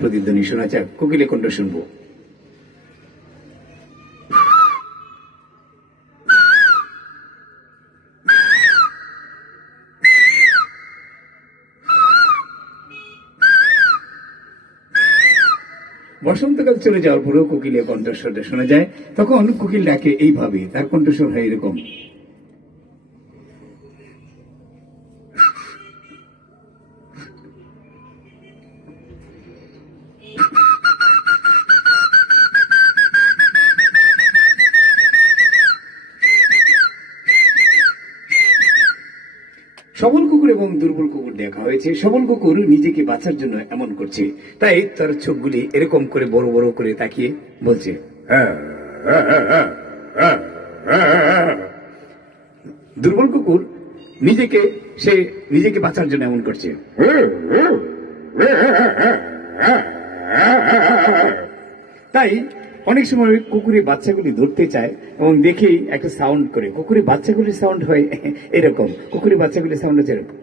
প্রতিধ্বনি শোনা যাক, কোকিলের কণ্ঠ শুনবো। বসন্তকাল চলে যাওয়ার পরেও কোকিলের কণ্ঠস্বরটা শোনা যায়। তখন কোকিল ডাকে এইভাবে, তার কণ্ঠস্বর হয় এরকম। সবল কুকুর এবং দুর্বল কুকুর দেখা হয়েছে। সবল কুকুর নিজেকে বাঁচার জন্য এমন করছে, তাই তার চোখগুলি এরকম করে বড় বড় করে তাকিয়ে বলছে। দুর্বল কুকুর নিজেকে বাঁচার জন্য এমন করছে। তাই অনেক সময় কুকুরের বাচ্চাগুলি ধরতে চায় এবং দেখেই একটা সাউন্ড করে। কুকুরের বাচ্চাগুলির সাউন্ড হয় এরকম। কুকুরের বাচ্চাগুলির সাউন্ড হচ্ছে এরকম।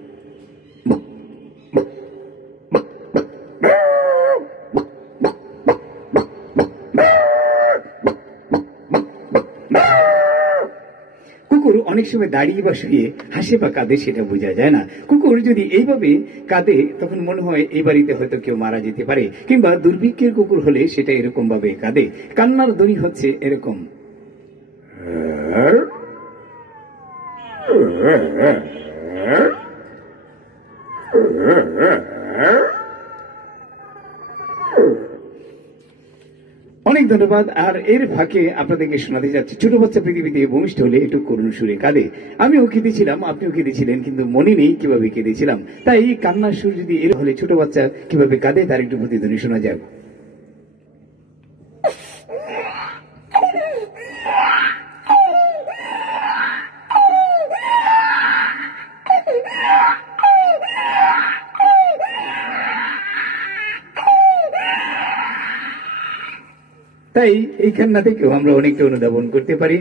কুকুর অনেক সময় দাঁড়িয়ে বা শুয়ে হাসে বা কাঁদে, সেটা বোঝা যায় না। কুকুর যদি এইভাবে কাঁদে তখন মনে হয় এই বাড়িতে হয়তো কেউ মারা যেতে পারে, কিংবা দুর্ভিক্ষের কুকুর হলে সেটা এরকম ভাবে কাঁদে। কান্নার ধ্বনি হচ্ছে এরকম। অনেক ধন্যবাদ। আর এর ফাঁকে আপনাদেরকে শোনাতে যাচ্ছি, ছোট বাচ্চা পৃথিবীতে ভূমিষ্ঠ হলে একটু করুণ সুরে কাঁদে। আমিও কেঁদেছিলাম, আপনিও কেঁদেছিলেন, কিন্তু মনে নেই কিভাবে কেঁদেছিলাম। তাই কান্নার সুর যদি এর হলে ছোট বাচ্চা কিভাবে কাঁদে তার একটু প্রতিধ্বনি শোনা যাক। তাই এই কান্না থেকেও আমরা অনেকটা অনুধাবন করতে পারি।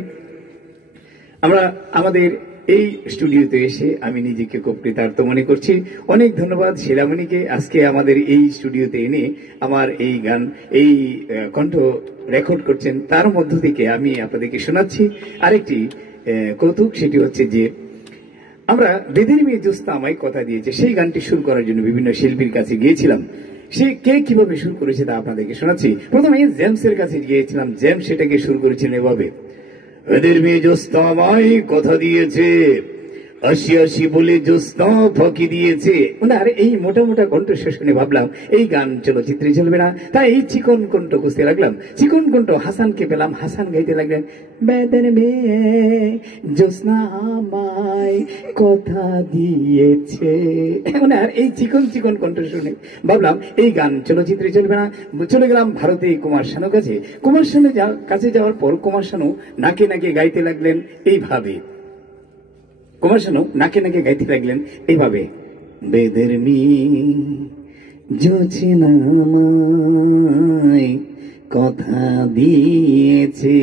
আমরা আমাদের এই স্টুডিওতে এসে আমি নিজেকে খুব কৃতার্থ মনে করছি। অনেক ধন্যবাদ শিলামণিকে আজকে আমাদের এই স্টুডিওতে এনে আমার এই গান, এই কণ্ঠ রেকর্ড করছেন। তার মধ্য থেকে আমি আপনাদেরকে শোনাচ্ছি আরেকটি কৌতুক। সেটি হচ্ছে যে আমরা বেদের মেয়ে জোস্তা আমায় কথা দিয়েছে, সেই গানটি সুর করার জন্য বিভিন্ন শিল্পীর কাছে গিয়েছিলাম। সে কে কিভাবে সুর করেছে তা আপনাদেরকে শোনাচ্ছি। প্রথমে জেমসের কাছে গিয়েছিলাম। জেমস সেটাকে সুর করেছিলেন এভাবে। বেদের মেয়ে জোস্তা আমায় কথা দিয়েছে, আসি আসি বলে জোস্তা ফাঁকি দিয়েছে। ওনার এই মোটা মোটা কণ্ঠ শুনে ভাবলাম এই গান চলচ্চিত্রে চলবে না, তাই এই চিকন কণ্ঠ খুঁজতে লাগলাম। চিকন কণ্ঠ হাসানকে পেলাম, হাসান গাইতে লাগলেন, বেদের মেয়ে জোস্না আমায় কথা দিয়েছে। ওনার এই চিকন চিকন কণ্ঠ শুনে ভাবলাম এই গান চলচ্চিত্রে চলবে না। চলে গেলাম ভারতে কুমার শানু কাছে। কুমার শানু কাছে যাওয়ার পর কুমার শানু নাকে নাকে গাইতে লাগলেন এইভাবে। কুমার শানু নাকে নাকে গাইতে লাগলেন এইভাবে, বেদের মেয়ে জোছনা আমায় কথা দিয়েছে।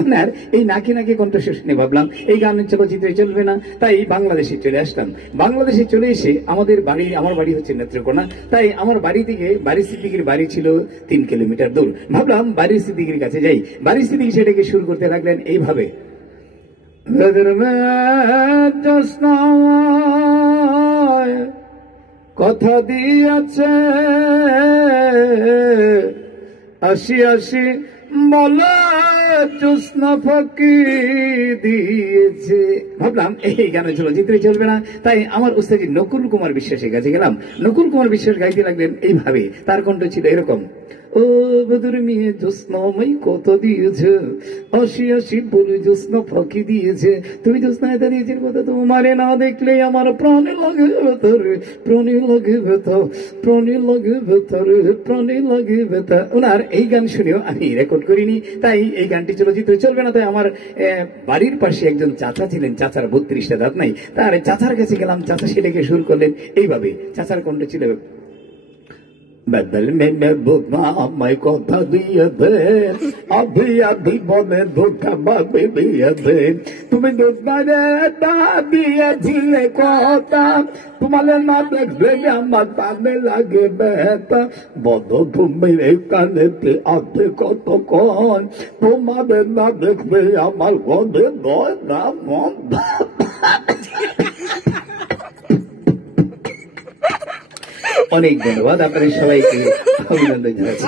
আপনার এই নাকে নাকে কণ্ঠ শুনে ভাবলাম এই গান চলচ্চিত্রে চলবে না, তাই বাংলাদেশে চলে আসলাম। বাংলাদেশে চলে এসে আমার বাড়ি হচ্ছে নেত্রকোনা, তাই আমার বাড়ি থেকে বাড়ি সিদ্দিকির বাড়ি ছিল 3 কিলোমিটার দূর। ভাবলাম বাড়ি সিদ্দিকির কাছে যাই। বাড়ি সিদ্দিকি সেটাকে শুরু করতে লাগলেন এইভাবে, কথা দিয়েছে আসি আসি বলে জোস্না ফাঁকি দিয়েছে। ভাবলাম এই গান চলচ্চিত্রে চলবে না, তাই আমার উস্তাদি নকুল কুমার বিশ্বাসের কাছে গেলাম। নকুল কুমার বিশ্বাস গাইতে লাগলেন এইভাবে। তার কণ্ঠ ছিল এরকম, ও বেদের মেয়ে জোস্না আমায় কথা দিয়েছে, আসি আসি বলে জোস্না ফাঁকি দিয়েছে। তুমি জোস্না এটা দিয়েছে কথা তোমারে না দেখলে আমার প্রাণে লাগে ভেতরে, প্রাণে লাগে ভেতর, প্রাণে লাগে ভেতরে, প্রাণে লাগে ভেতর। ওনার এই গান শুনেও আমি রেকর্ড করিনি, তাই এই গানটি চলচ্চিত্রে চলবে না। তাই আমার বাড়ির পাশে একজন চাচা ছিলেন, চাচার 32টা দাঁত নাই। তার চাচার কাছে গেলাম, চাচা সেটাকে সুর করলেন এইভাবে। চাচার কণ্ঠ ছিল, बदल में बुद्धमा मैं কথা দিয়ে দে আধি আধি বলে ধোকা বাবে দিয়ে দে তুমি দুধমারে তা দিয়েছিলে কথা তোমালে না দেখলে আমার কানে লাগে ব্যথা বদ তুমি এই কানেতে আছে কতক্ষণ তোমারে না দেখবে আমার গদে দয় না মন অনেক ধন্যবাদ আপনাদের সবাইকে অভিনন্দন জানাচ্ছি।